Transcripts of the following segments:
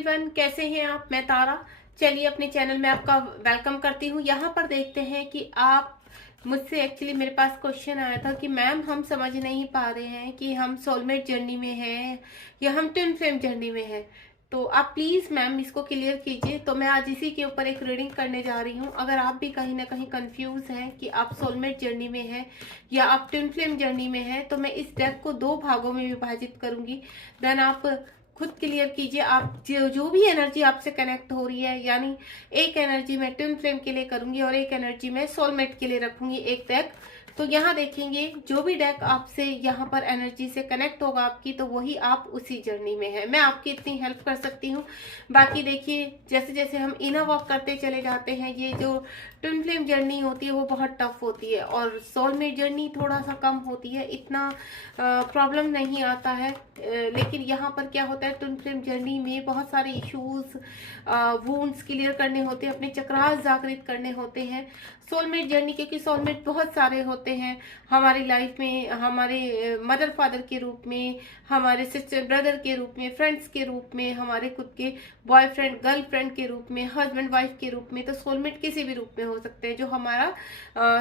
Everyone, कैसे हैं आप। मैं तारा। चलिए अपने चैनल में आपका वेलकम करती हूँ। यहाँ पर देखते हैं कि आप मुझसे एक्चुअली मेरे पास क्वेश्चन आया था कि मैम हम समझ नहीं पा रहे हैं कि हम सोलमेट जर्नी में हैं या हम ट्विन फ्लेम जर्नी में हैं। तो आप प्लीज मैम इसको क्लियर कीजिए। तो मैं आज इसी के ऊपर एक रीडिंग करने जा रही हूँ। अगर आप भी कहीं ना कहीं कंफ्यूज हैं कि आप सोलमेट जर्नी में हैं या आप ट्विन फ्लेम जर्नी में हैं, तो मैं इस डेक को 2 भागों में विभाजित करूंगी। देन आप खुद क्लियर कीजिए। आप जो भी एनर्जी आपसे कनेक्ट हो रही है, यानी एक एनर्जी मैं ट्विन फ्लेम के लिए करूंगी और एक एनर्जी मैं सोलमेट के लिए रखूंगी एक डेक। तो यहाँ देखेंगे जो भी डेक आपसे यहाँ पर एनर्जी से कनेक्ट होगा आपकी, तो वही आप उसी जर्नी में है। मैं आपकी इतनी हेल्प कर सकती हूँ। बाकी देखिए, जैसे जैसे हम इनर वॉक करते चले जाते हैं, ये जो ट्विन फ्लेम जर्नी होती है वो बहुत टफ होती है और सोलमेट जर्नी थोड़ा सा कम होती है, इतना प्रॉब्लम नहीं आता है। लेकिन यहाँ पर क्या होता है, ट्विन फ्लेम जर्नी में बहुत सारे इश्यूज, वुंड्स क्लियर करने होते हैं, अपने चक्रास जागृत करने होते हैं। सोलमेट जर्नी, क्योंकि सोलमेट बहुत सारे होते हैं हमारी लाइफ में, हमारे मदर फादर के रूप में, हमारे सिस्टर ब्रदर के रूप में, फ्रेंड्स के रूप में, हमारे खुद के बॉयफ्रेंड गर्लफ्रेंड के रूप में, हस्बैंड वाइफ के रूप में। तो सोलमेट किसी भी रूप में हो सकते हैं जो हमारा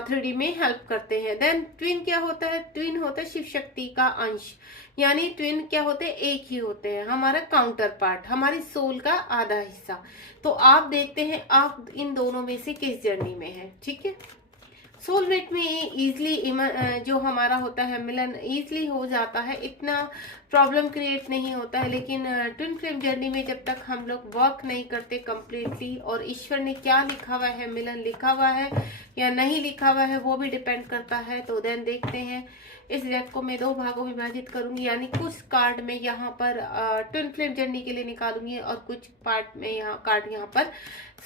3D में हेल्प करते हैं। देन ट्विन क्या होता है? ट्विन होता है शिव शक्ति का अंश। यानी ट्विन क्या होते हैं? एक ही होते हैं, हमारा काउंटर पार्ट, हमारी सोल का आधा हिस्सा। तो आप देखते हैं आप इन दोनों में से किस जर्नी में है। ठीक है। सोलमेट में इजली जो हमारा होता है मिलन इजली हो जाता है, इतना प्रॉब्लम क्रिएट नहीं होता है। लेकिन ट्विन फ्लेम जर्नी में जब तक हम लोग वर्क नहीं करते कंप्लीटली, और ईश्वर ने क्या लिखा हुआ है, मिलन लिखा हुआ है या नहीं लिखा हुआ है, वो भी डिपेंड करता है। तो देन देखते हैं। इस डेक को मैं 2 भागों में विभाजित करूंगी, यानी कुछ कार्ड में यहाँ पर ट्विन फ्लेम जर्नी के लिए निकालूंगी और कुछ पार्ट में यहाँ कार्ड यहाँ पर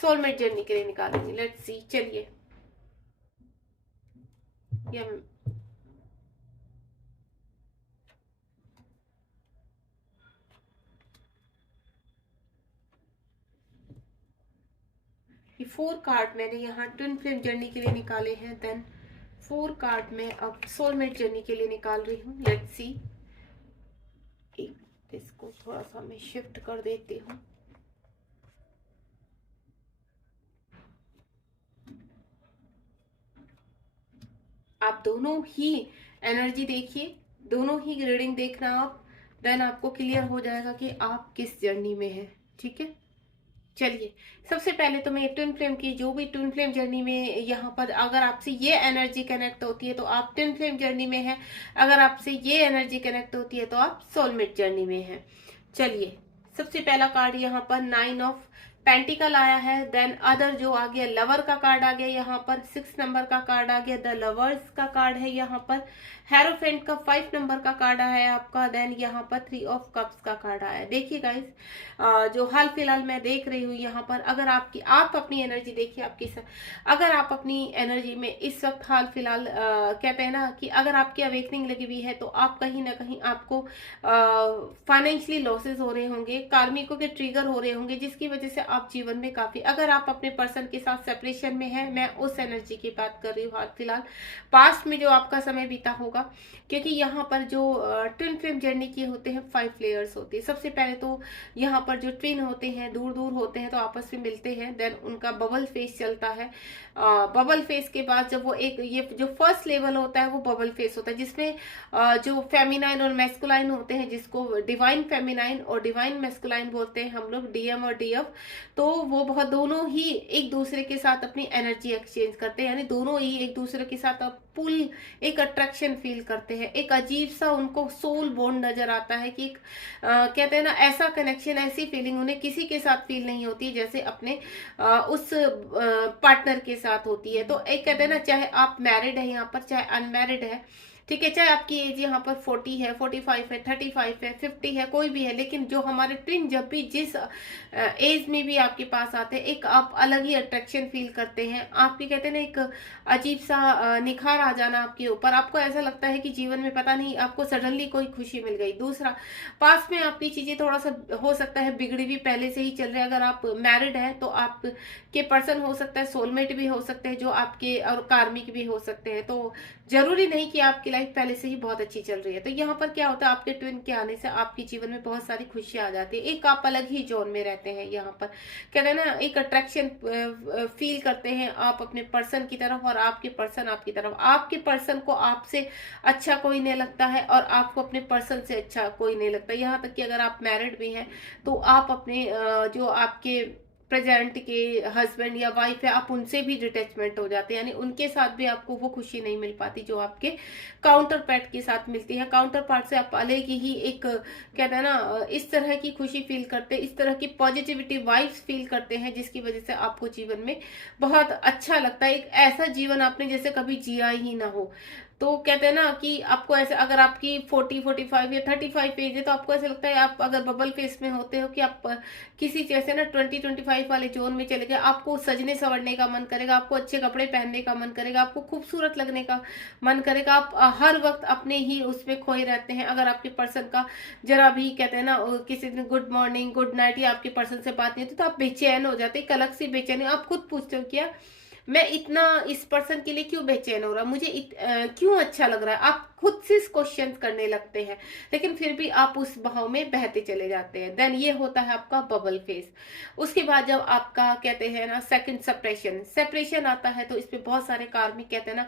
सोलमेट जर्नी के लिए निकालूंगी। Let's see. चलिए ये 4 कार्ड मैंने यहाँ ट्विन फ्लेम जर्नी के लिए निकाले हैं। देन 4 कार्ड में अब सोलमेट जर्नी के लिए निकाल रही हूँ। Let's see. इसको थोड़ा सा मैं शिफ्ट कर देती हूँ। आप दोनों ही एनर्जी देखिए, दोनों ही रीडिंग देखना आप। देन आपको क्लियर हो जाएगा कि आप किस जर्नी में हैं। ठीक है। चलिए, सबसे पहले तो मैं ट्विन फ्लेम की, जो भी ट्विन फ्लेम जर्नी में यहाँ पर अगर आपसे ये एनर्जी कनेक्ट होती है तो आप ट्विन फ्लेम जर्नी में हैं। अगर आपसे ये एनर्जी कनेक्ट होती है तो आप सोलमेट जर्नी में हैं। चलिए, सबसे पहला कार्ड यहाँ पर 9 ऑफ पेंटिकल आया है। देन अदर जो आ गया, लवर का कार्ड आ गया यहाँ पर। 6 नंबर का कार्ड आ गया, द लवर्स का कार्ड है यहाँ पर। हेरोफेंट का 5 नंबर का कार्ड आया है आपका। देन यहाँ पर 3 ऑफ कप्स का कार्ड आया है। देखिए गाइस, जो हाल फिलहाल मैं देख रही हूँ यहाँ पर, अगर आप अपनी एनर्जी देखिए आपकी अगर आप अपनी एनर्जी में इस वक्त हाल फिलहाल कहते हैं ना कि अगर आपकी अवेकनिंग लगी हुई है, तो आप कहीं ना कहीं आपको फाइनेंशियली लॉसेस हो रहे होंगे, कार्मिकों के ट्रिगर हो रहे होंगे, जिसकी वजह से आप जीवन में काफी, अगर आप अपने पर्सन के साथ सेपरेशन में है, मैं उस एनर्जी की बात कर रही हूँ हाल फिलहाल, पास्ट में जो आपका समय बीता होगा। क्योंकि यहाँ पर जो ट्विन फ्लेम जर्नी के होते हैं 5 लेयर्स होती है। सबसे पहले तो यहाँ पर जो ट्विन होते हैं दूर दूर होते हैं तो आपस में मिलते हैं। देन उनका बबल फेस चलता है। बबल फेस के बाद जब वो एक, ये जो फर्स्ट लेवल होता है वो बबल फेस होता है, जिसमें जो फेमिनाइन और मैस्कुलाइन होते हैं, जिसको डिवाइन फेमिनाइन और डिवाइन मैस्कुलाइन बोलते हैं हम लोग, डीएम और डीएफ। तो वो बहुत दोनों ही एक दूसरे के साथ अपनी एनर्जी एक्सचेंज करते हैं, यानी दोनों ही एक दूसरे के साथ पुल, एक अट्रैक्शन फील करते हैं। एक अजीब सा उनको सोल बॉन्ड नजर आता है कि कहते हैं ना, ऐसा कनेक्शन, ऐसी फीलिंग उन्हें किसी के साथ फील नहीं होती जैसे अपने उस पार्टनर के साथ होती है। तो एक कहते हैं ना, चाहे आप मैरिड है यहाँ पर, चाहे अनमैरिड है, ठीक है, चाहे आपकी एज यहाँ पर 40 है, 45 है, 35 है, 50 है, कोई भी है, लेकिन जो हमारे ट्विन जब भी जिस एज में भी आपके पास आते हैं, एक आप अलग ही अट्रैक्शन फील करते हैं। आपकी कहते हैं ना, एक अजीब सा निखार आ जाना आपके ऊपर। आपको ऐसा लगता है कि जीवन में पता नहीं आपको सडनली कोई खुशी मिल गई। दूसरा, पास में आपकी चीजें थोड़ा सा हो सकता है बिगड़ी भी पहले से ही चल रहे हैं। अगर आप मैरिड है तो आपके पर्सन हो सकता है सोलमेट भी हो सकते हैं, जो आपके और कार्मिक भी हो सकते हैं। तो जरूरी नहीं कि आपके लाइफ पहले से ही बहुत अच्छी चल रही है। तो यहाँ पर क्या होता है, आपके ट्विन के आने से आपके जीवन में बहुत सारी खुशियां आ जाती है। एक आप अलग ही जोन में रहते हैं। यहाँ पर कहते हैं ना, एक अट्रैक्शन फील करते हैं आप अपने पर्सन की तरफ और आपके पर्सन आपकी तरफ। आपके पर्सन को आपसे अच्छा कोई नहीं लगता है और आपको अपने पर्सन से अच्छा कोई नहीं लगता। यहाँ तक कि अगर आप मैरिड भी हैं तो आप अपने जो आपके प्रेजेंट के हस्बैंड या वाइफ है, आप उनसे भी डिटैचमेंट हो जाते हैं, यानी उनके साथ भी आपको वो खुशी नहीं मिल पाती जो आपके काउंटर पार्ट के साथ मिलती है। काउंटर पार्ट से आप अलग ही एक कहते हैं ना, इस तरह की खुशी फील करते हैं, इस तरह की पॉजिटिविटी वाइब्स फील करते हैं, जिसकी वजह से आपको जीवन में बहुत अच्छा लगता है। एक ऐसा जीवन आपने जैसे कभी जिया ही ना हो। तो कहते हैं ना कि आपको ऐसे, अगर आपकी 40-45 या 35 एज है तो आपको ऐसा लगता है, आप अगर बबल फेस में होते हो, कि आप किसी जैसे ना 20-25 वाले जोन में चले गए। आपको सजने संवरने का मन करेगा, आपको अच्छे कपड़े पहनने का मन करेगा, आपको खूबसूरत लगने का मन करेगा। आप हर वक्त अपने ही उसमें खोए रहते हैं। अगर आपके पर्सन का जरा भी कहते हैं ना, किसी दिन गुड मॉर्निंग गुड नाइट या आपके पर्सन से बात नहीं होती तो आप बेचैन हो जाते हैं। एक अलग सी बेचैनी, आप खुद पूछते हो क्या मैं इतना इस पर्सन के लिए क्यों बेचैन हो रहा, मुझे क्यों अच्छा लग रहा है। आप खुद से क्वेश्चन करने लगते हैं, लेकिन फिर भी आप उस बहाव में बहते चले जाते हैं। देन ये होता है आपका बबल फेस। उसके बाद जब आपका कहते हैं ना सेकंड सेपरेशन आता है, तो इसमें बहुत सारे कार्मिक कहते हैं ना,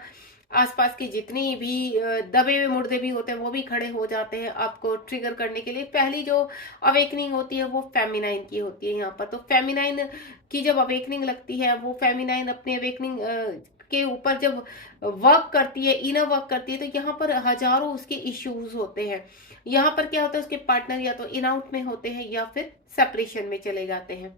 आसपास की जितनी भी दबे हुए मुर्दे भी होते हैं वो भी खड़े हो जाते हैं आपको ट्रिगर करने के लिए। पहली जो अवेकनिंग होती है वो फेमिनाइन की होती है यहाँ पर। तो फेमिनाइन की जब अवेकनिंग लगती है, वो फेमिनाइन अपने अवेकनिंग के ऊपर जब वर्क करती है, इनर वर्क करती है, तो यहाँ पर हजारों उसके इश्यूज होते हैं। यहाँ पर क्या होता है, उसके पार्टनर या तो इन आउट में होते हैं या फिर सेपरेशन में चले जाते हैं।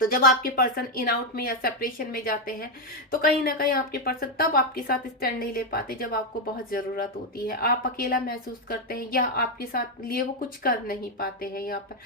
तो जब आपके पर्सन इन आउट में या सेपरेशन में जाते हैं, तो कहीं ना कहीं आपके पर्सन तब आपके साथ स्टैंड नहीं ले पाते जब आपको बहुत जरूरत होती है। आप अकेला महसूस करते हैं या आपके साथ लिए वो कुछ कर नहीं पाते हैं। यहाँ पर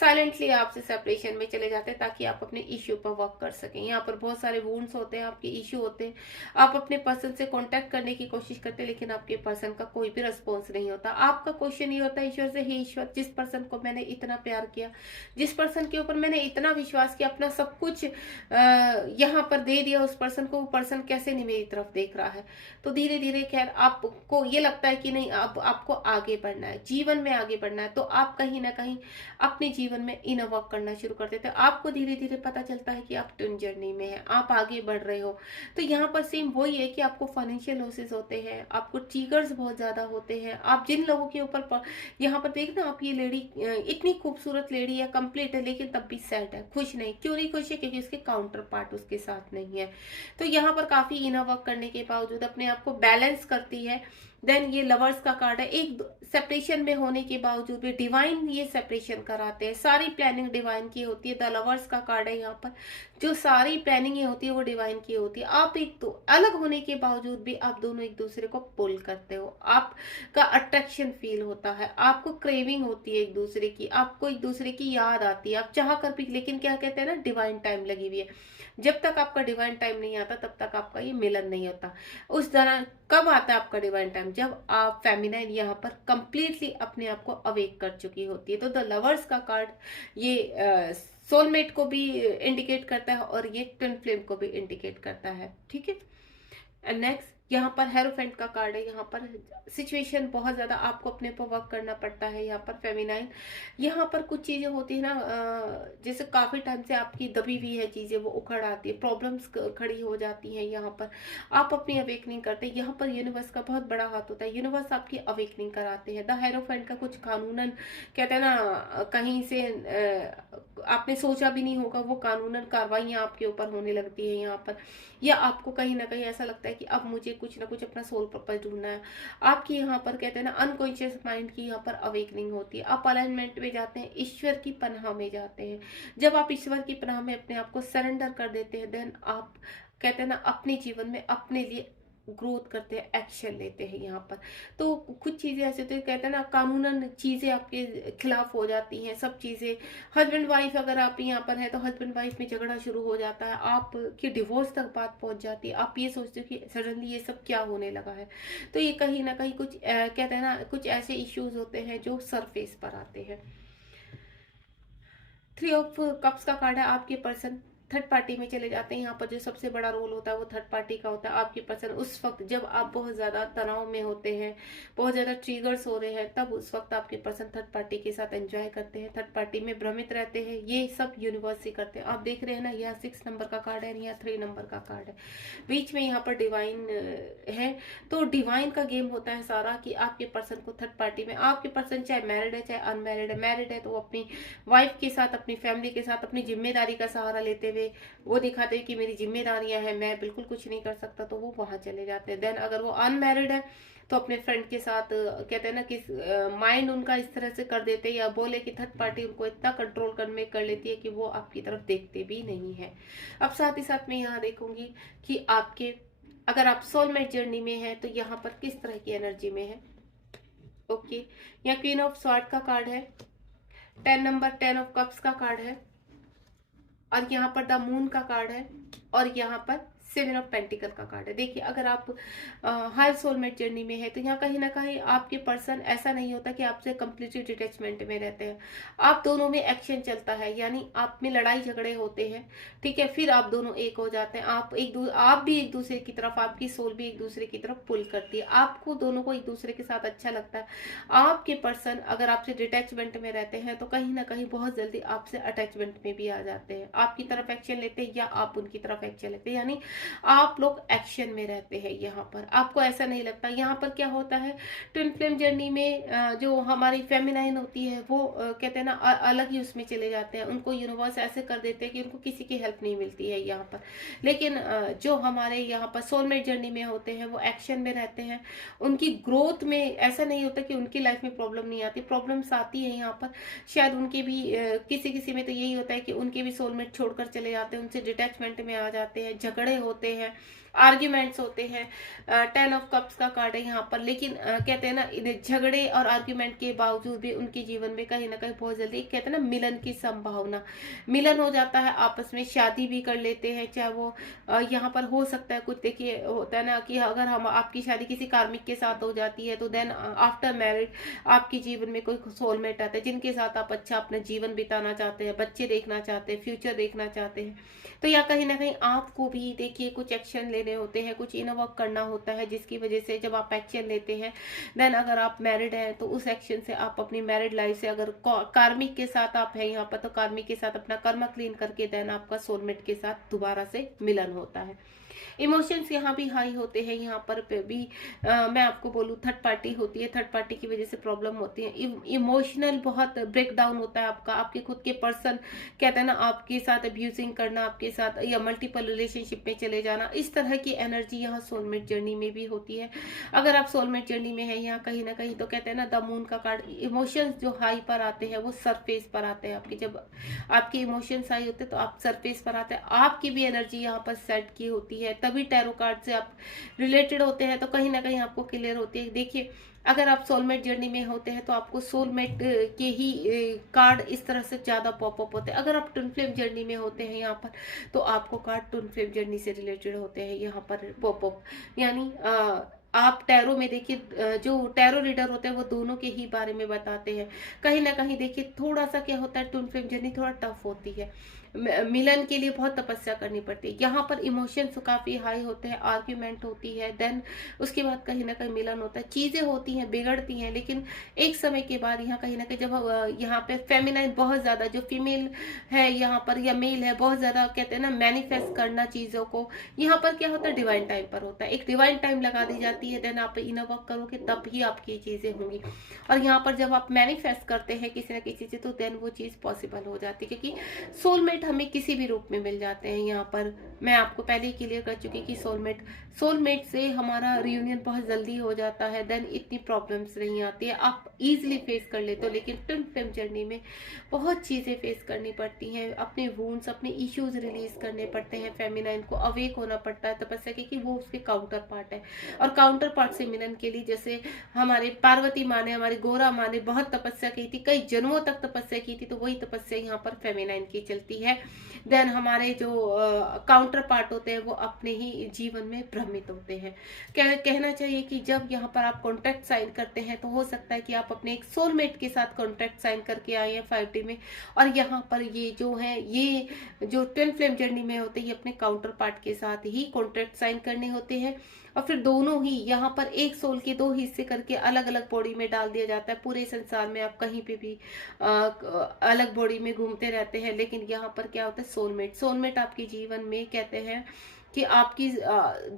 साइलेंटली आपसे सेपरेशन में चले जाते हैं ताकि आप अपने इश्यू पर वर्क कर सकें। यहाँ पर बहुत सारे वुंड्स होते हैं, आपके इश्यू होते हैं। आप अपने पर्सन से कॉन्टेक्ट करने की कोशिश करते हैं, लेकिन आपके पर्सन का कोई भी रिस्पॉन्स नहीं होता। आपका क्वेश्चन ये होता है ईश्वर से, हे ईश्वर, जिस पर्सन को मैंने इतना प्यार किया, जिस पर्सन के ऊपर मैंने इतना विश्वास किया, अपना सब कुछ यहाँ पर दे दिया उस पर्सन को, वो पर्सन कैसे नहीं मेरी तरफ देख रहा है। तो धीरे धीरे खैर आपको ये लगता है कि नहीं, अब आपको आगे बढ़ना है, जीवन में आगे बढ़ना है। तो आप कहीं ना कहीं अपने जीवन में इनर वर्क करना शुरू कर देते हो। आपको धीरे धीरे पता चलता है कि आप ट्विन जर्नी में हैं, आप आगे बढ़ रहे हो। तो यहाँ पर सेम वही है कि आपको फाइनेंशियल लॉसेस होते हैं, आपको ट्रिगर्स बहुत ज्यादा होते हैं। आप जिन लोगों के ऊपर यहाँ पर देखना, आप ये लेडी इतनी खूबसूरत लेडी है, कंप्लीट है, लेकिन तब भी सैड है, खुश नहीं। क्यों नहीं खुश है? क्योंकि उसके काउंटर पार्ट उसके साथ नहीं है। तो यहाँ पर काफी इनर वर्क करने के बावजूद अपने आप को बैलेंस करती है। देन ये लवर्स का कार्ड है। एक सेपरेशन में होने के बावजूद भी डिवाइन ये सेपरेशन कराते हैं, सारी प्लानिंग डिवाइन की होती है। द लवर्स का कार्ड है यहाँ पर, जो सारी प्लानिंग ये होती है वो डिवाइन की होती है। आप एक तो अलग होने के बावजूद भी आप दोनों एक दूसरे को पुल करते हो, आपका अट्रैक्शन फील होता है, आपको क्रेविंग होती है एक दूसरे की, आपको एक दूसरे की याद आती है, आप चाह कर भी, लेकिन क्या कहते हैं ना, डिवाइन टाइम लगी हुई है। जब तक आपका डिवाइन टाइम नहीं आता तब तक आपका ये मिलन नहीं होता। उस दौरान कब आता है आपका डिवाइन टाइम? जब आप फेमिनाइन यहाँ पर कंप्लीटली अपने आप को अवेक कर चुकी होती है। तो द लवर्स का कार्ड ये सोलमेट को भी इंडिकेट करता है और ये ट्विन फ्लेम को भी इंडिकेट करता है। ठीक है। एंड नेक्स्ट यहाँ पर हेरोफेंट का कार्ड है। यहाँ पर सिचुएशन बहुत ज्यादा आपको अपने पर वर्क करना पड़ता है। यहाँ पर फेमिनाइन, यहाँ पर कुछ चीजें होती है ना, जैसे काफी टाइम से आपकी दबी हुई है चीजें, वो उखड़ आती है, प्रॉब्लम्स खड़ी हो जाती हैं। यहाँ पर आप अपनी अवेकनिंग करते हैं। यहाँ पर यूनिवर्स का बहुत बड़ा हाथ होता है, यूनिवर्स आपकी अवेकनिंग कराते हैं। द हेरोफेंट का कुछ कानूनन कहते हैं ना, कहीं से आपने सोचा भी नहीं होगा वो कानूनन कार्रवाइयां आपके ऊपर होने लगती है यहाँ पर, या आपको कहीं ना कहीं ऐसा लगता है कि अब मुझे कुछ ना कुछ अपना सोल पर्पस ढूंढना है। आपकी यहाँ पर कहते हैं ना अनकॉन्शियस माइंड की यहाँ पर अवेकनिंग होती है। आप अलाइनमेंट में जाते हैं, ईश्वर की पनाह में जाते हैं। जब आप ईश्वर की पनाह में अपने आप को सरेंडर कर देते हैं, देन आप कहते हैं ना अपने जीवन में अपने लिए ग्रोथ करते हैं, एक्शन लेते हैं यहाँ पर। तो कुछ चीजें ऐसे होती है, कहते हैं ना कानूनन चीजें आपके खिलाफ हो जाती हैं, सब चीजें। हस्बैंड वाइफ अगर आप यहाँ पर है तो हस्बैंड वाइफ में झगड़ा शुरू हो जाता है, आपकी डिवोर्स तक बात पहुंच जाती है। आप ये सोचते हो कि सडनली ये सब क्या होने लगा है। तो ये कहीं ना कहीं कुछ कहते हैं ना, कुछ ऐसे इश्यूज होते हैं जो सरफेस पर आते हैं। 3 ऑफ कप्स का कार्ड है। आपके पर्सन थर्ड पार्टी में चले जाते हैं। यहाँ पर जो सबसे बड़ा रोल होता है वो थर्ड पार्टी का होता है। आपके पर्सन उस वक्त जब आप बहुत ज्यादा तनाव में होते हैं, बहुत ज्यादा ट्रिगर्स हो रहे हैं, तब उस वक्त आपके पर्सन थर्ड पार्टी के साथ एंजॉय करते हैं, थर्ड पार्टी में भ्रमित रहते हैं। ये सब यूनिवर्स ही करते हैं। आप देख रहे हैं ना, यहाँ 6 नंबर का कार्ड है, यहाँ 3 नंबर का कार्ड है, बीच में यहाँ पर डिवाइन है। तो डिवाइन का गेम होता है सारा कि आपके पर्सन को थर्ड पार्टी में, आपके पर्सन चाहे मैरिड है चाहे अनमैरिड है, मैरिड है तो वो अपनी वाइफ के साथ, अपनी फैमिली के साथ, अपनी जिम्मेदारी का सहारा लेते हुए वो दिखाते हैं कि मेरी जिम्मेदारियां हैं, मैं बिल्कुल कुछ नहीं कर सकता, तो वो वहां चले जाते हैं। देन अगर वो अनमैरिड है तो अपने फ्रेंड के साथ कहते हैं ना कि माइंड उनका इस तरह से कर देते हैं, या बोले कि थर्ड पार्टी उनको इतना कंट्रोल करने कर लेती है कि वो आपकी तरफ देखते भी नहीं है। अब साथ ही साथ मैं यहाँ देखूंगी कि आपके, अगर आप सोलमेट जर्नी में है तो यहाँ पर किस तरह की एनर्जी में है। ओके, यहाँ क्वीन ऑफ स्वॉर्ड का कार्ड है, 10 नंबर 10 ऑफ कप्स का कार्ड है, और यहाँ पर द मून का कार्ड है, और यहाँ पर 7 ऑफ पेंटिकल का कार्ड है। देखिए, अगर आप हर सोलमेट जर्नी में है तो यहाँ कहीं ना कहीं आपके पर्सन, ऐसा नहीं होता कि आपसे कंप्लीटली डिटैचमेंट में रहते हैं। आप दोनों में एक्शन चलता है, यानी आप में लड़ाई झगड़े होते हैं, ठीक है, फिर आप दोनों एक हो जाते हैं। आप भी एक दूसरे की तरफ, आपकी सोल भी एक दूसरे की तरफ पुल करती है, आपको दोनों को एक दूसरे के साथ अच्छा लगता है। आपके पर्सन अगर आपसे डिटैचमेंट में रहते हैं तो कहीं ना कहीं बहुत जल्दी आपसे अटैचमेंट में भी आ जाते हैं, आपकी तरफ एक्शन लेते हैं या आप उनकी तरफ एक्शन लेते हैं, यानी आप लोग एक्शन में रहते हैं। यहाँ पर आपको ऐसा नहीं लगता। यहाँ पर क्या होता है, ट्विन फ्लेम जर्नी में जो हमारी फेमिनाइन होती है वो कहते हैं ना अलग ही उसमें चले जाते हैं, उनको यूनिवर्स ऐसे कर देते हैं कि उनको किसी की हेल्प नहीं मिलती है यहाँ पर। लेकिन जो हमारे यहाँ पर सोलमेट जर्नी में होते हैं वो एक्शन में रहते हैं, उनकी ग्रोथ में ऐसा नहीं होता कि उनकी लाइफ में प्रॉब्लम नहीं आती, प्रॉब्लम्स आती है यहाँ पर। शायद उनके भी किसी किसी में तो यही होता है कि उनके भी सोलमेट छोड़कर चले जाते हैं, उनसे डिटैचमेंट में आ जाते हैं, झगड़े होते हैं, आर्ग्यूमेंट्स होते हैं। 10 ऑफ कप्स का कार्ड है यहाँ पर। लेकिन कहते हैं ना, झगड़े और आर्ग्यूमेंट के बावजूद भी उनके जीवन में कहीं ना कहीं बहुत जल्दी कहते हैं ना मिलन की संभावना, मिलन हो जाता है, आपस में शादी भी कर लेते हैं। चाहे वो यहाँ पर हो सकता है कुछ, देखिए होता है ना कि अगर हम आपकी शादी किसी कार्मिक के साथ हो जाती है तो देन आफ्टर मैरिज आपके जीवन में कोई सोलमेट आता है जिनके साथ आप अच्छा अपना जीवन बिताना चाहते हैं, बच्चे देखना चाहते हैं, फ्यूचर देखना चाहते हैं। तो या कहीं ना कहीं आपको भी देखिए कुछ एक्शन लेने होते हैं, कुछ इनर वर्क करना होता है, जिसकी वजह से जब आप एक्शन लेते हैं देन अगर आप मैरिड हैं तो उस एक्शन से आप अपनी मैरिड लाइफ से, अगर कार्मिक के साथ आप हैं यहाँ पर तो कार्मिक के साथ अपना कर्म क्लीन करके देन आपका सोलमेट के साथ दोबारा से मिलन होता है। इमोशंस यहाँ भी हाई होते हैं। यहाँ पर भी मैं आपको बोलूँ थर्ड पार्टी होती है, थर्ड पार्टी की वजह से प्रॉब्लम होती है, इमोशनल बहुत ब्रेक डाउन होता है आपका। आपके खुद के पर्सन कहते हैं ना आपके साथ अब्यूजिंग करना, आपके साथ या मल्टीपल रिलेशनशिप में चले जाना, इस तरह की एनर्जी यहाँ सोलमेट जर्नी में भी होती है। अगर आप सोलमेट जर्नी में है यहाँ कहीं ना कहीं तो कहते हैं ना द मून का कार्ड, इमोशंस जो हाई पर आते हैं वो सरफेस पर आते हैं आपके। जब आपके इमोशंस हाई होते हैं तो आप सरफेस पर आते हैं, आपकी भी एनर्जी यहाँ पर सेट की होती है, तभी टैरो कार्ड से आप रिलेटेड होते हैं तो कहीं ना कहीं आपको क्लियर होती है। देखिए, अगर आप सोलमेट जर्नी में होते हैं तो आपको सोलमेट के ही कार्ड इस तरह से ज्यादा पॉपअप होते हैं। अगर आप ट्विन फ्लेम जर्नी में होते हैं यहाँ पर तो आपको कार्ड ट्विन फ्लेम जर्नी से रिलेटेड होते हैं यहाँ पर पॉपअप, यानी आप टैरो में देखिए जो टैरो रीडर होते हैं वो दोनों के ही बारे में बताते हैं। कहीं ना कहीं देखिए थोड़ा सा क्या होता है, ट्विन फ्लेम जर्नी थोड़ा टफ होती है, मिलन के लिए बहुत तपस्या करनी पड़ती है। यहाँ पर इमोशंस काफी हाई होते हैं, आर्ग्यूमेंट होती है, देन उसके बाद कहीं ना कहीं मिलन होता है, चीजें होती हैं, बिगड़ती हैं, लेकिन एक समय के बाद यहाँ कहीं ना कहीं जब यहाँ पे फेमिनाइन बहुत ज्यादा, जो फीमेल है यहाँ पर या मेल है, बहुत ज्यादा कहते हैं ना मैनिफेस्ट करना चीजों को, यहाँ पर क्या होता है डिवाइन टाइम पर होता है, एक डिवाइन टाइम लगा दी जाती है, देन आप इनर वर्क करोगे तब ही आपकी चीजें होंगी। और यहाँ पर जब आप मैनिफेस्ट करते हैं किसी ना किसी चीज तो देन वो चीज पॉसिबल हो जाती है, क्योंकि सोलमेट हमें किसी भी रूप में मिल जाते हैं। यहाँ पर मैं आपको पहले ही क्लियर कर चुकी कि सोलमेट से हमारा रियूनियन बहुत जल्दी हो जाता है, देन इतनी प्रॉब्लम्स नहीं आती है, आप इजीली फेस कर लेते हो। लेकिन ट्विन फ्लेम जर्नी में बहुत चीजें फेस करनी पड़ती हैं, अपने वूंड्स, अपने इश्यूज रिलीज करने पड़ते हैं, फेमिनाइन को अवेक होना पड़ता है तपस्या की वो उसके काउंटर पार्ट है। और काउंटर पार्ट से मिलन के लिए जैसे हमारे पार्वती माँ ने, हमारी गोरा माँ ने बहुत तपस्या की थी, कई जन्मों तक तपस्या की थी, तो वही तपस्या यहाँ पर फेमिनाइन की चलती है। है, देन हमारे जो काउंटर पार्ट होते हैं वो अपने ही जीवन में भ्रमित होते हैं। कहना चाहिए कि जब यहाँ पर आप कॉन्ट्रैक्ट साइन करते हैं तो हो सकता है कि आप अपने एक सोलमेट के साथ कॉन्ट्रैक्ट साइन करके आए हैं 5D में, और यहाँ पर ये जो है, ये जो ट्विन फ्लेम जर्नी में होते हैं, ये अपने काउंटर पार्ट के साथ ही कॉन्ट्रैक्ट साइन करने होते हैं, और फिर दोनों ही यहाँ पर एक सोल के दो हिस्से करके अलग अलग बॉडी में डाल दिया जाता है। पूरे संसार में आप कहीं पे भी अलग बॉडी में घूमते रहते हैं, लेकिन यहाँ पर क्या होता है, सोलमेट। सोलमेट आपके जीवन में कहते हैं कि आपकी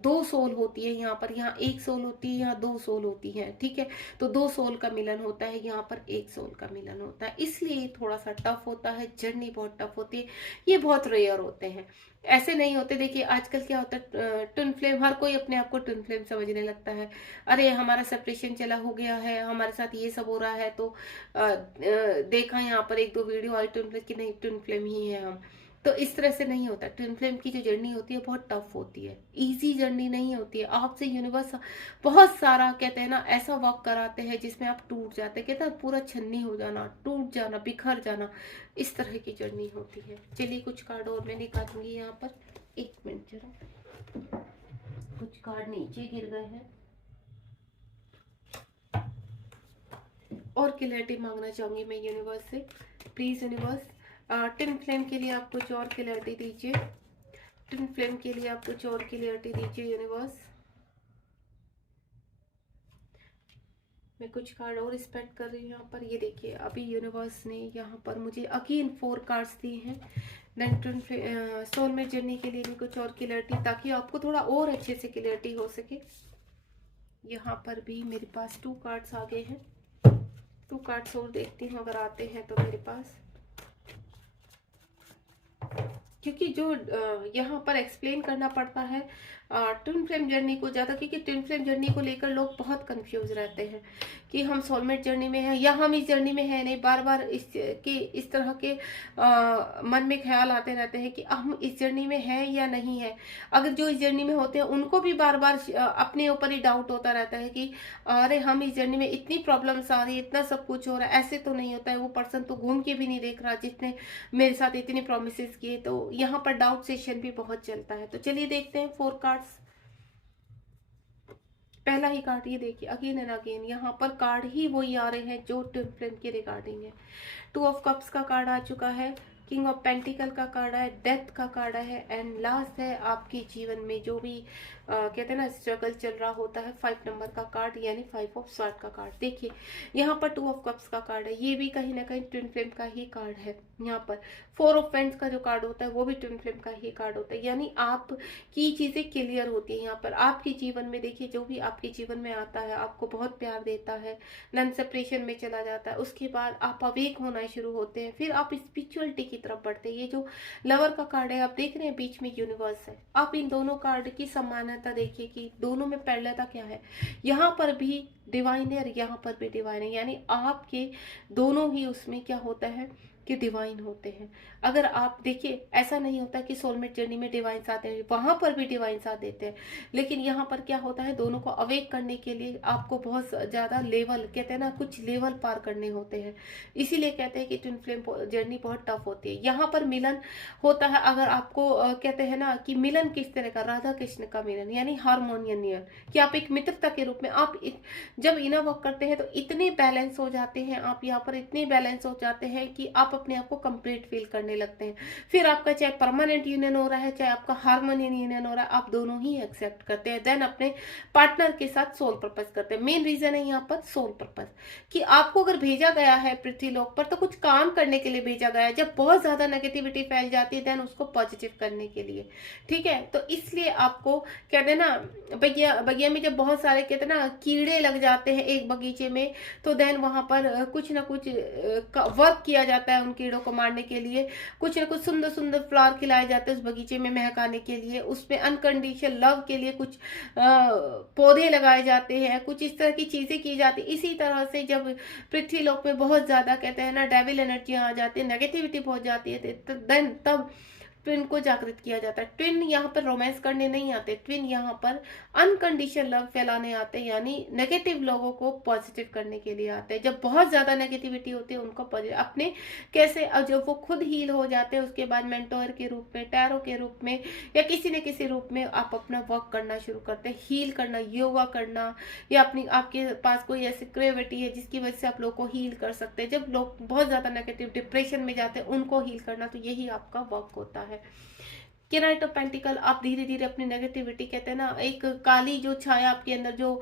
दो सोल होती है, यहाँ पर, यहाँ एक सोल होती है, यहाँ दो सोल होती है, ठीक है। तो दो सोल का मिलन होता है, यहाँ पर एक सोल का मिलन होता है, इसलिए थोड़ा सा टफ होता है, जर्नी बहुत टफ होती है, ये बहुत रेयर होते हैं, ऐसे नहीं होते। देखिए आजकल क्या होता है, ट्विन फ्लेम, हर कोई अपने आप को ट्विन फ्लेम समझने लगता है। अरे हमारा सेपरेशन चला हो गया है, हमारे साथ ये सब हो रहा है, तो देखा यहाँ पर एक दो वीडियो आई ट्विन फ्लेम की, नहीं ट्विन फ्लेम ही है हम। तो इस तरह से नहीं होता। ट्विन फ्लेम की जो जर्नी होती है बहुत टफ होती है, इजी जर्नी नहीं होती है। आपसे यूनिवर्स बहुत सारा, कहते हैं ना, ऐसा वर्क कराते हैं जिसमें आप टूट जाते हैं, कहते हैं पूरा छन्नी हो जाना, टूट जाना, बिखर जाना, इस तरह की जर्नी होती है। चलिए कुछ कार्ड और मैं निकालूंगी यहाँ पर, एक मिनट जरा, कुछ कार्ड नीचे गिर गए हैं, और क्लैरिटी मांगना चाहूंगी मैं यूनिवर्स से। प्लीज यूनिवर्स, ट्विन फ्लेम के लिए आप कुछ और क्लैरिटी दीजिए, ट्विन फ्लेम के लिए आप कुछ और क्लैरिटी दीजिए यूनिवर्स। मैं कुछ कार्ड और रिस्पेक्ट कर रही हूँ यहाँ पर। ये देखिए अभी यूनिवर्स ने यहाँ पर मुझे अगेन 4 कार्ड्स दिए हैं। देन ट्विन सोलमेट जर्नी के लिए भी कुछ और क्लैरिटी, ताकि आपको थोड़ा और अच्छे से क्लैरिटी हो सके। यहाँ पर भी मेरे पास 2 कार्ड्स आ गए हैं, 2 कार्ड्स और देखती हूँ अगर आते हैं तो मेरे पास, क्योंकि जो यहाँ पर एक्सप्लेन करना पड़ता है ट्विन फ्लेम जर्नी को ज़्यादा, क्योंकि ट्विन फ्लेम जर्नी को लेकर लोग बहुत कंफ्यूज रहते हैं कि हम सोलमेट जर्नी में हैं या हम इस जर्नी में हैं नहीं। बार बार इस तरह के मन में ख्याल आते रहते हैं कि हम इस जर्नी में हैं या नहीं है। अगर जो इस जर्नी में होते हैं उनको भी बार बार अपने ऊपर ही डाउट होता रहता है कि अरे हम इस जर्नी में, इतनी प्रॉब्लम्स आ रही है, इतना सब कुछ हो रहा है, ऐसे तो नहीं होता है, वो पर्सन तो घूम के भी नहीं देख रहा जिसने मेरे साथ इतनी प्रोमिस किए। तो यहाँ पर डाउट सेशन भी बहुत चलता है। तो चलिए देखते हैं 4 कार्ड्स। पहला ही कार्ड ये देखिए, अगेन एंड अगेन यहाँ पर कार्ड ही वही आ रहे हैं जो ट्विन फ्लेम के रिगार्डिंग है। 2 ऑफ कप्स का कार्ड आ चुका है, किंग ऑफ पेंटिकल का कार्ड है, डेथ का कार्ड है, एंड लास्ट है आपके जीवन में जो भी कहते हैं ना स्ट्रगल चल रहा होता है, 5 नंबर का कार्ड, यानी 5 ऑफ स्वॉर्ड का कार्ड। देखिए यहाँ पर 2 ऑफ कप्स का कार्ड है, ये भी कहीं ना कहीं ट्विन फ्लेम का ही कार्ड है। यहाँ पर 4 ऑफ पेंट्स का जो कार्ड होता है वो भी ट्विन फ्लेम का ही कार्ड होता है, यानी आपकी चीजें क्लियर होती है। यहाँ पर आपके जीवन में देखिए, जो भी आपके जीवन में आता है आपको बहुत प्यार देता है, नॉन सेपरेशन में चला जाता है, उसके बाद आप अवेक होना शुरू होते हैं, फिर आप स्पिरिचुअलिटी की तरफ बढ़ते हैं। ये जो लवर का कार्ड है आप देख रहे हैं, बीच में यूनिवर्स है। आप इन दोनों कार्ड की समानता देखिए कि दोनों में पैरेललता क्या है। यहाँ पर भी डिवाइन है और यहाँ पर भी डिवाइन है, यानी आपके दोनों ही उसमें क्या होता है कि डिवाइन होते हैं। अगर आप देखिए, ऐसा नहीं होता कि सोलमेट जर्नी में डिवाइन आते हैं, वहां पर भी डिवाइन साथ देते हैं, लेकिन यहाँ पर क्या होता है, दोनों को अवेक करने के लिए आपको बहुत ज्यादा लेवल, कहते हैं ना, कुछ लेवल पार करने होते हैं। इसीलिए कहते हैं कि ट्विन फ्लेम जर्नी बहुत टफ होती है। यहाँ पर मिलन होता है, अगर आपको कहते हैं ना कि मिलन किस तरह का, राधा कृष्ण का मिलन, यानी हारमोनियन, कि आप एक मित्रता के रूप में आप जब इनर वर्क करते हैं तो इतने बैलेंस हो जाते हैं, आप यहाँ पर इतने बैलेंस हो जाते हैं कि आप अपने आप को कंप्लीट फील करने लगते हैं। फिर आपका चाहे परमानेंट यूनियन हो रहा है, चाहे आपका हार्मोनियन यूनियन हो रहा है, आप दोनों ही एक्सेप्ट करते हैं। देन अपने पार्टनर के साथ सोल पर्पस करते हैं। मेन रीजन है यहाँ पर सोल पर्पस, कि आपको अगर भेजा गया है पृथ्वी लोक पर तो कुछ काम करने के लिए भेजा गया है। जब बहुत ज्यादा नेगेटिविटी फैल जाती है देन उसको पॉजिटिव करने के लिए, ठीक है। तो इसलिए आपको कहते हैं ना, बगिया में जब बहुत सारे कहते हैं ना कीड़े लग जाते हैं एक बगीचे में, तो देन वहां पर कुछ ना कुछ वर्क किया जाता है उन कीड़ों को मारने के लिए। कुछ ना कुछ सुंदर सुंदर फ्लावर खिलाए जाते हैं उस बगीचे में महकाने के लिए, उसमें अनकंडीशनल लव के लिए कुछ पौधे लगाए जाते हैं, कुछ इस तरह की चीजें की जाती है। इसी तरह से जब पृथ्वी लोक में बहुत ज्यादा कहते हैं ना डेविल एनर्जी आ जाती है, नेगेटिविटी बहुत जाती है, देन तब ट्विन को जागृत किया जाता है। ट्विन यहाँ पर रोमांस करने नहीं आते, ट्विन यहाँ पर अनकंडीशनल लव फैलाने आते हैं, यानी नेगेटिव लोगों को पॉजिटिव करने के लिए आते हैं। जब बहुत ज्यादा नेगेटिविटी होती है उनको अपने कैसे, अब जब वो खुद हील हो जाते हैं उसके बाद मेंटोर के रूप में, टैरो के रूप में या किसी न किसी रूप में आप अपना वर्क करना शुरू करते हैं, हील करना, योगा करना, या अपनी आपके पास कोई ऐसी क्रिएटिविटी है जिसकी वजह से आप लोग को हील कर सकते हैं। जब लोग बहुत ज्यादा नेगेटिव डिप्रेशन में जाते हैं उनको हील करना, तो यही आपका वर्क होता है। नाइट ऑफ पेंटिकल, आप धीरे धीरे अपनी नेगेटिविटी, कहते हैं ना एक काली जो छाया आपके अंदर जो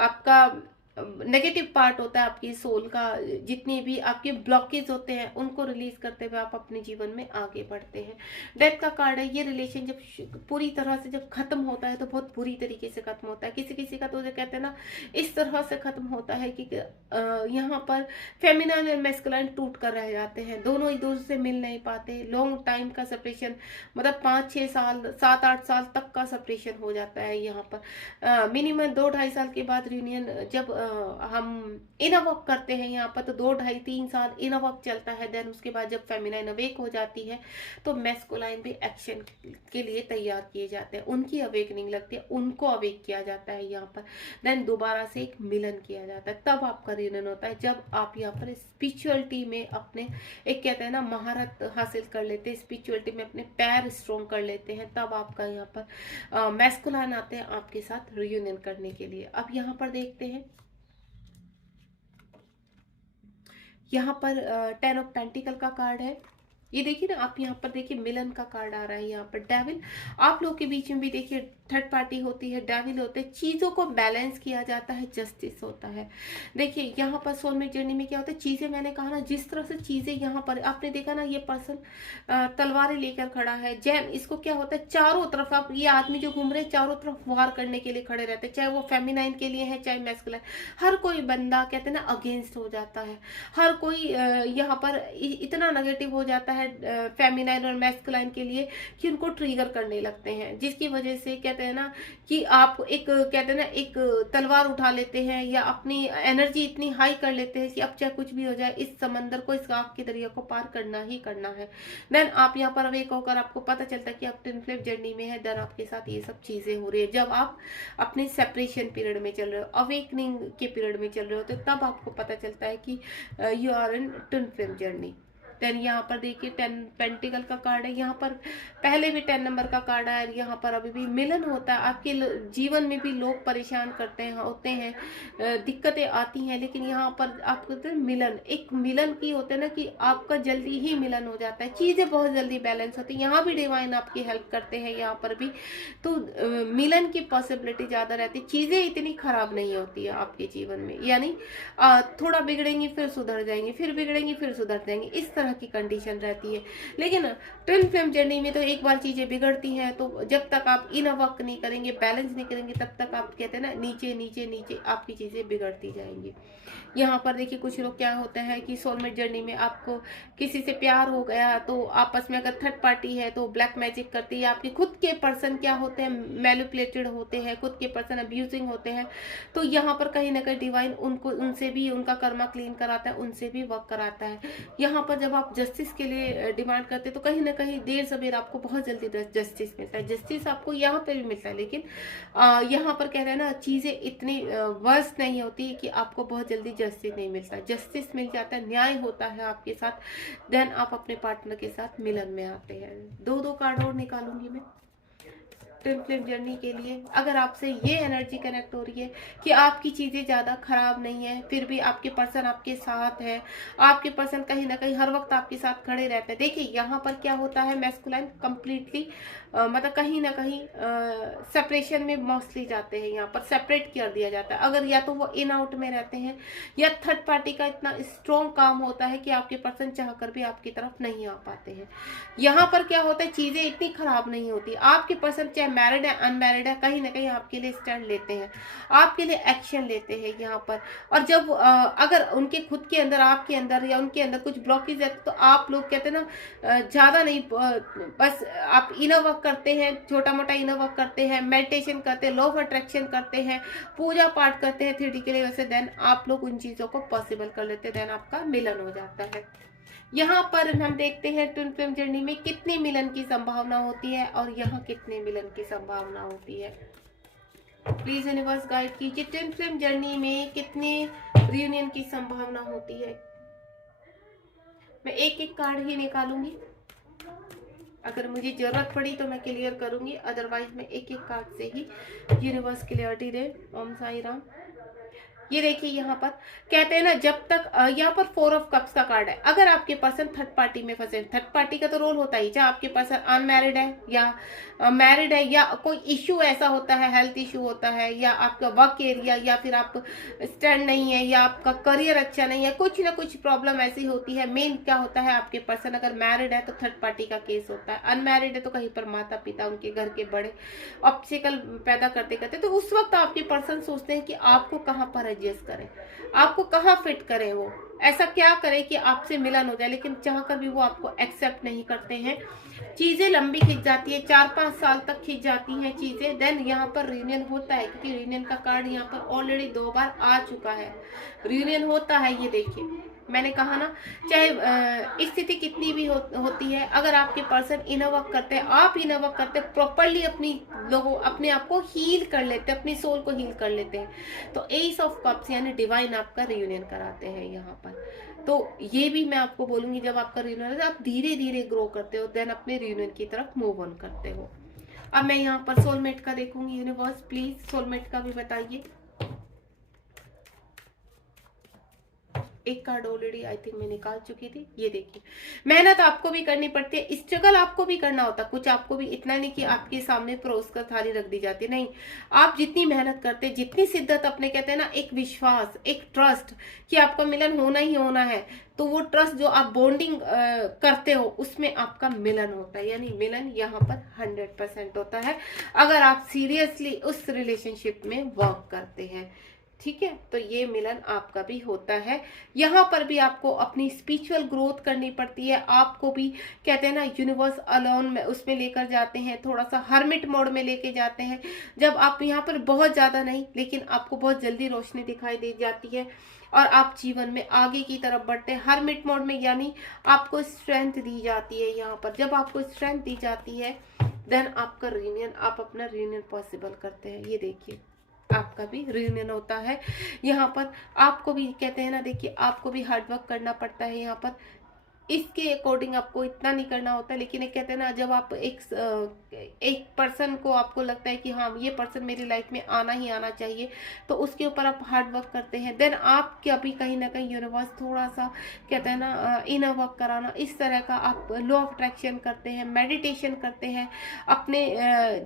आपका नेगेटिव पार्ट होता है आपकी सोल का, जितनी भी आपके ब्लॉकेज होते हैं उनको रिलीज करते हुए आप अपने जीवन में आगे बढ़ते हैं। डेथ का कार्ड है, ये रिलेशन जब पूरी तरह से जब खत्म होता है तो बहुत बुरी तरीके से खत्म होता है। किसी किसी का तो जो कहते हैं ना इस तरह से खत्म होता है कि यहाँ पर फेमिनाइन और मैस्कुलाइन टूट कर रह जाते हैं, दोनों एक दूसरे से मिल नहीं पाते। लॉन्ग टाइम का सेपरेशन, मतलब 5-6 साल 7-8 साल तक का सेपरेशन हो जाता है। यहाँ पर मिनिमम 2-2.5 साल के बाद रियूनियन जब हम इनर वर्क करते हैं यहाँ पर, तो 2-2.5-3 साल इनर वर्क चलता है। देन उसके बाद जब फेमिनाइन अवेक हो जाती है तो मैस्कुलाइन भी एक्शन के लिए तैयार किए जाते हैं, उनकी अवेकनिंग लगती है, उनको अवेक किया जाता है यहाँ पर। देन दोबारा से एक मिलन किया जाता है, तब आपका रियूनियन होता है जब आप यहाँ पर स्पिरिचुअलिटी में अपने एक कहते हैं ना महारत हासिल कर लेते हैं, स्पिरिचुअलिटी में अपने पैर स्ट्रॉन्ग कर लेते हैं, तब आपका यहाँ पर मैस्कुलाइन आते हैं आपके साथ रियूनियन करने के लिए। अब यहाँ पर देखते हैं, यहाँ पर 10 ऑफ पेंटिकल का कार्ड है। ये देखिए ना, आप यहाँ पर देखिए मिलन का कार्ड आ रहा है। यहाँ पर डेविल, आप लोग के बीच में भी देखिए थर्ड पार्टी होती है, डेविल होते हैं, चीजों को बैलेंस किया जाता है, जस्टिस होता है। देखिए यहाँ पर सोलमेट जर्नी में क्या होता है, चीजें, मैंने कहा ना जिस तरह से चीजें यहाँ पर आपने देखा ना, ये पर्सन तलवारें लेकर खड़ा है, जैम, इसको क्या होता है चारों तरफ, आप ये आदमी जो घूम रहे हैं चारों तरफ वार करने के लिए खड़े रहते हैं, चाहे वो फेमिनाइन के लिए है चाहे मैस्कुलाइन, हर कोई बंदा कहते हैं ना अगेंस्ट हो जाता है, हर कोई यहाँ पर इतना नेगेटिव हो जाता है फेमिनाइन और मैस्कुलाइन के लिए कि उनको ट्रिगर करने लगते हैं, जिसकी वजह से कहते हैं ना कि आप एक कहते हैं ना एक तलवार उठा लेते हैं या अपनी एनर्जी इतनी हाई कर लेते हैं कि अब चाहे कुछ भी हो जाए इस समंदर को, इस आग के दरिया को पार करना ही करना है। देन आप यहाँ पर अवेक होकर आपको पता चलता है कि आप ट्विन फ्लेम जर्नी में है, देन आपके साथ ये सब चीजें हो रही है। जब आप अपने सेपरेशन पीरियड में चल रहे हो, अवेकनिंग के पीरियड में चल रहे हो, तो तब आपको पता चलता है कि you are in twin flame journey. Then यहाँ पर देखिए 10 पेंटिकल का कार्ड है, यहाँ पर पहले भी 10 नंबर का कार्ड आया, यहाँ पर अभी भी मिलन होता है। आपके जीवन में भी लोग परेशान करते हैं, होते हैं, दिक्कतें आती हैं, लेकिन यहाँ पर आपको मिलन, एक मिलन की होते हैं ना कि आपका जल्दी ही मिलन हो जाता है, चीजें बहुत जल्दी बैलेंस होती है। यहाँ भी डिवाइन आपकी हेल्प करते हैं, यहाँ पर भी तो मिलन की पॉसिबिलिटी ज्यादा रहती है, चीजें इतनी खराब नहीं होती है आपके जीवन में, यानी थोड़ा बिगड़ेंगी फिर सुधर जाएंगी, फिर बिगड़ेंगी फिर सुधर जाएंगी, इस तरह की कंडीशन रहती है। लेकिन ट्विन फ्लेम जर्नी में तो एक बार चीजें बिगड़ती हैं तो जब तक आप इनर वर्क नहीं करेंगे, बैलेंस नहीं करेंगे, तब तक आप कहते हैं ना नीचे नीचे नीचे आपकी चीजें बिगड़ती जाएंगी। यहाँ पर देखिए कुछ लोग क्या होता है कि सोलमेट जर्नी में आपको किसी से प्यार हो गया तो आपस में अगर थर्ड पार्टी है तो ब्लैक मैजिक करती है, आपके खुद के पर्सन क्या होते हैं मैनिपुलेटेड होते हैं, खुद के पर्सन अब्यूजिंग होते हैं, तो यहाँ पर कहीं ना कहीं डिवाइन उनको, उनसे भी उनका कर्मा क्लीन कराता है, उनसे भी वर्क कराता है। यहाँ पर जब आप जस्टिस के लिए डिमांड करते हैं तो कहीं ना कहीं देर सवेर आपको बहुत जल्दी जस्टिस मिलता है, जस्टिस आपको यहाँ पे भी मिलता है, लेकिन यहाँ पर कह रहे हैं ना चीजें इतनी वर्स्ट नहीं होती कि आपको बहुत जल्दी जस्टिस नहीं मिलता, जस्टिस मिल जाता है, न्याय होता है आपके साथ, देन आप अपने पार्टनर के साथ मिलन में आते हैं। 2 कार्ड और निकालूंगी मैं ट्विन फ्लेम जर्नी के लिए। अगर आपसे ये एनर्जी कनेक्ट हो रही है कि आपकी चीजें ज्यादा खराब नहीं है, फिर भी आपके पर्सन आपके साथ है, आपके पर्सन कहीं ना कहीं हर वक्त आपके साथ खड़े रहते हैं। देखिए यहाँ पर क्या होता है, मैस्कुलाइन कंप्लीटली मतलब कहीं ना कहीं सेपरेशन में मोस्टली जाते हैं, यहाँ पर सेपरेट कर दिया जाता है। अगर या तो वो इन आउट में रहते हैं या थर्ड पार्टी का इतना स्ट्रॉन्ग काम होता है कि आपके पर्सन चाह कर भी आपकी तरफ नहीं आ पाते हैं। यहाँ पर क्या होता है, चीजें इतनी खराब नहीं होती, आपके पर्सन चाहे मैरिड है अनमैरिड है, कहीं ना कहीं आपके लिए स्टैंड लेते हैं, आपके लिए एक्शन लेते हैं यहाँ पर। और जब अगर उनके खुद के अंदर, आपके अंदर या उनके अंदर कुछ ब्लॉकेज है तो आप लोग कहते हैं ना ज्यादा नहीं, बस आप इनर वर्क करते हैं, छोटा मोटा इनर वर्क करते हैं, मेडिटेशन करते हैं, लॉ ऑफ अट्रैक्शन करते हैं, पूजा पाठ करते हैं 3D के लिए, वैसे देन आप लोग उन चीजों को पॉसिबल कर लेते हैं, देन आपका मिलन हो जाता है। यहाँ पर हम देखते हैं ट्विन फ्लेम जर्नी में कितने मिलन की संभावना होती है और यहाँ कितने मिलन की संभावना होती है। प्लीज यूनिवर्स गाइड कीजिए ट्विन फ्लेम जर्नी में कितने रियूनियन की संभावना होती है। मैं एक एक कार्ड ही निकालूंगी, अगर मुझे जरूरत पड़ी तो मैं क्लियर करूंगी, अदरवाइज मैं एक एक कार्ड से ही यूनिवर्स क्लियरिटी दे। ओम साई राम। ये देखिए यहाँ पर कहते हैं ना, जब तक यहाँ पर 4 ऑफ कप्स का कार्ड है। अगर आपके पर्सन थर्ड पार्टी में फंसे, थर्ड पार्टी का तो रोल होता ही, चाहे आपके पर्सन अनमैरिड है या मैरिड है, या कोई इश्यू ऐसा होता है, हेल्थ इश्यू होता है, या आपका वर्क एरिया, या फिर आप स्टैंड नहीं है, या आपका करियर अच्छा नहीं है, कुछ ना कुछ प्रॉब्लम ऐसी होती है। मेन क्या होता है, आपके पर्सन अगर मैरिड है तो थर्ड पार्टी का केस होता है, अनमैरिड है तो कहीं पर माता पिता, उनके घर के बड़े ऑब्स्टिकल पैदा करते करते, तो उस वक्त आपके पर्सन सोचते हैं कि आपको कहाँ पर एडजस्ट करें, आपको कहाँ फिट करें, वो ऐसा क्या करें कि आपसे मिलन हो जाए, लेकिन चाहकर भी वो आपको एक्सेप्ट नहीं करते हैं। चीजें लंबी खिंच जाती है, 4-5 साल तक खिंच जाती हैं चीजें। देन यहाँ पर रियूनियन होता है, क्योंकि रियूनियन का कार्ड यहाँ पर ऑलरेडी 2 बार आ चुका है। रियूनियन होता है, ये देखिए मैंने कहा ना, चाहे स्थिति कितनी भी होती है, अगर आपके पर्सन इनर वर्क करते हैं, आप इनर वर्क करते हैं प्रॉपरली, अपने आप को हील कर लेते हैं, अपनी सोल को हील कर लेते हैं, तो एस ऑफ कप्स यानी डिवाइन आपका रियूनियन कराते हैं यहाँ पर। तो ये भी मैं आपको बोलूंगी, जब आपका रियूनियन आप धीरे धीरे ग्रो करते हो, देन अपने रियूनियन की तरफ मूव ऑन करते हो। अब मैं यहाँ पर सोलमेट का देखूंगी। यूनिवर्स प्लीज सोलमेट का भी बताइए। एक कार्ड ऑलरेडी आई थिंक मैं निकाल चुकी थी। ये देखिए, मेहनत आपको भी करनी पड़ती है, स्ट्रगल आपको भी करना होता है, कुछ आपको भी, इतना नहीं कि आपके सामने परोस कर थाली रख दी जाती, नहीं, आप जितनी मेहनत करते, जितनी शिद्दत अपने, कहते हैं ना, एक विश्वास, एक ट्रस्ट कि आपका मिलन होना ही होना है, तो वो ट्रस्ट जो आप बॉन्डिंग करते हो उसमें आपका मिलन होता है, यानी मिलन यहाँ पर 100% होता है अगर आप सीरियसली उस रिलेशनशिप में वर्क करते हैं। ठीक है, तो ये मिलन आपका भी होता है। यहाँ पर भी आपको अपनी स्पिरिचुअल ग्रोथ करनी पड़ती है, आपको भी, कहते हैं ना, यूनिवर्स अलोन में उसमें लेकर जाते हैं, थोड़ा सा हर्मिट मोड में लेके जाते हैं, जब आप यहाँ पर बहुत ज्यादा नहीं, लेकिन आपको बहुत जल्दी रोशनी दिखाई दे जाती है और आप जीवन में आगे की तरफ बढ़ते हैं हर्मिट मोड में, यानी आपको स्ट्रेंथ दी जाती है। यहाँ पर जब आपको स्ट्रेंथ दी जाती है, देन आपका रियूनियन, आप अपना रियूनियन पॉसिबल करते हैं। ये देखिए, आपका भी रियूनियन होता है। यहाँ पर आपको भी, कहते हैं ना, देखिए आपको भी हार्डवर्क करना पड़ता है यहाँ पर, इसके अकॉर्डिंग आपको इतना नहीं करना होता, लेकिन एक, कहते हैं ना, जब आप एक पर्सन को आपको लगता है कि हाँ ये पर्सन मेरी लाइफ में आना ही आना चाहिए, तो उसके ऊपर आप हार्ड वर्क करते हैं, देन आप क्या भी कहीं ना कहीं यूनिवर्स थोड़ा सा, कहते हैं ना, इनर वर्क कराना, इस तरह का आप लॉ ऑफ अट्रैक्शन करते हैं, मेडिटेशन करते हैं, अपने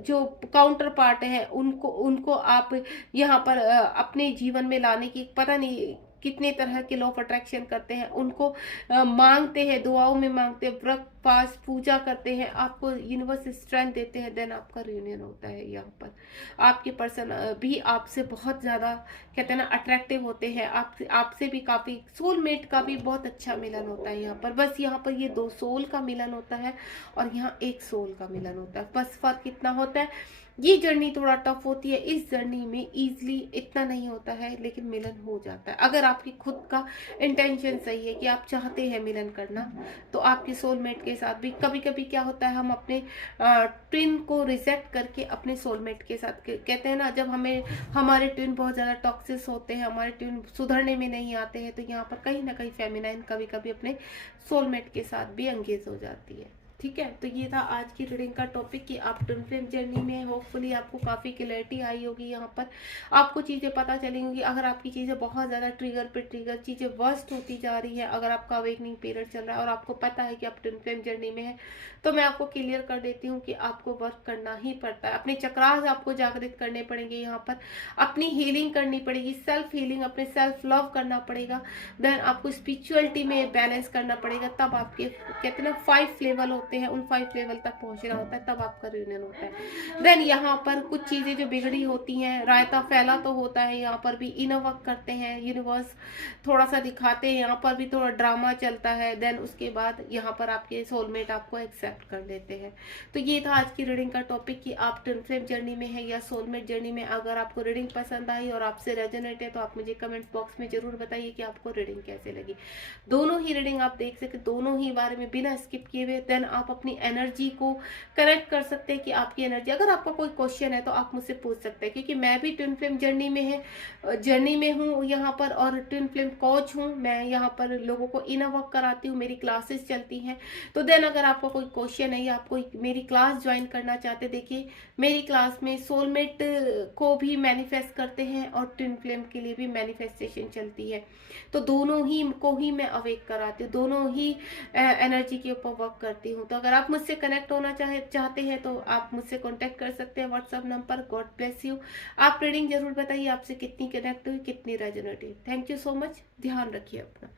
जो काउंटर पार्ट है उनको आप यहाँ पर अपने जीवन में लाने की, पता नहीं कितने तरह के लॉ ऑफ अट्रैक्शन करते हैं, उनको मांगते हैं, दुआओं में मांगते हैं, व्रत पास पूजा करते हैं, आपको यूनिवर्स स्ट्रेंथ देते हैं, देन आपका रियूनियन होता है। यहाँ पर आपके पर्सन भी आपसे बहुत ज्यादा, कहते हैं ना, अट्रैक्टिव होते हैं, आपसे भी काफी, सोलमेट का भी बहुत अच्छा मिलन होता है यहाँ पर। बस यहाँ पर ये 2 सोल का मिलन होता है और यहाँ 1 सोल का मिलन होता है, बस फर्क कितना होता है। ये जर्नी थोड़ा टफ होती है, इस जर्नी में इजीली इतना नहीं होता है, लेकिन मिलन हो जाता है अगर आपकी खुद का इंटेंशन सही है कि आप चाहते हैं मिलन करना। तो आपके सोलमेट के साथ भी कभी कभी क्या होता है, हम अपने ट्विन को रिजेक्ट करके अपने सोलमेट के साथ, कहते हैं ना, जब हमारे ट्विन बहुत ज्यादा टॉक्सिक होते हैं, हमारे ट्विन सुधरने में नहीं आते हैं, तो यहाँ पर कहीं ना कहीं फेमिनाइन कभी कभी अपने सोलमेट के साथ भी एंगेज हो जाती है। ठीक है, तो ये था आज की रीडिंग का टॉपिक कि आप ट्विन फ्लेम जर्नी में, होपफुली आपको काफ़ी क्लैरिटी आई होगी, यहाँ पर आपको चीज़ें पता चलेंगी। अगर आपकी चीज़ें बहुत ज़्यादा ट्रिगर पे ट्रिगर, चीज़ें वर्स्ट होती जा रही है, अगर आपका अवेकनिंग पीरियड चल रहा है और आपको पता है कि आप ट्विन फ्लेम जर्नी में है, तो मैं आपको क्लियर कर देती हूँ कि आपको वर्क करना ही पड़ता है, अपने चक्रास आपको जागृत करने पड़ेंगे, यहाँ पर अपनी हीलिंग करनी पड़ेगी, सेल्फ हीलिंग, अपने सेल्फ लव करना पड़ेगा, देन आपको स्पिरिचुअलिटी में बैलेंस करना पड़ेगा, तब आपके, कहते हैं ना, 5 लेवल होते होते हैं, उन 5 लेवल तक पहुंचना होता है, तब आपका यूनियन होता है। देन यहाँ पर कुछ चीजें जो बिगड़ी होती हैं, रायता फैला तो होता है, यहाँ पर भी इनर वर्क करते हैं, यूनिवर्स थोड़ा सा दिखाते हैं, यहाँ पर भी थोड़ा ड्रामा चलता है। देन उसके बाद यहाँ पर आपके सोलमेट आपको एक्सेप्ट कर लेते हैं। तो ये था आज की रीडिंग का टॉपिक कि आप ट्विन फ्लेम जर्नी में है या सोलमेट जर्नी में। अगर आपको रीडिंग पसंद आई और आपसे रेजोनेट है तो आप मुझे कमेंट बॉक्स में जरूर बताइए कि आपको रीडिंग कैसे लगी। दोनों ही रीडिंग आप देख सकते, दोनों ही बारे में बिना स्किप किए हुए। देन आप अपनी एनर्जी को कनेक्ट कर सकते हैं कि आपकी एनर्जी, अगर आपका कोई क्वेश्चन है तो आप मुझसे पूछ सकते हैं, क्योंकि मैं भी ट्विन फ्लेम जर्नी में हूँ यहाँ पर, और ट्विन फ्लेम कोच हूँ मैं। यहाँ पर लोगों को इनर वर्क कराती हूँ, मेरी क्लासेस चलती हैं। तो देन अगर आपका कोई क्वेश्चन है या आप कोई मेरी क्लास ज्वाइन करना चाहते, देखिए मेरी क्लास में सोलमेट को भी मैनिफेस्ट करते हैं और ट्विन फ्लेम के लिए भी मैनिफेस्टेशन चलती है। तो दोनों ही को ही मैं अवेक कराती हूँ, दोनों ही एनर्जी के ऊपर वर्क करती हूँ। तो अगर आप मुझसे कनेक्ट होना चाहते हैं तो आप मुझसे कांटेक्ट कर सकते हैं WhatsApp number. God bless you. आप रीडिंग जरूर बताइए आपसे कितनी कनेक्ट हुई, कितनी रेजोनेट हुई। Thank you so much. ध्यान रखिए अपना।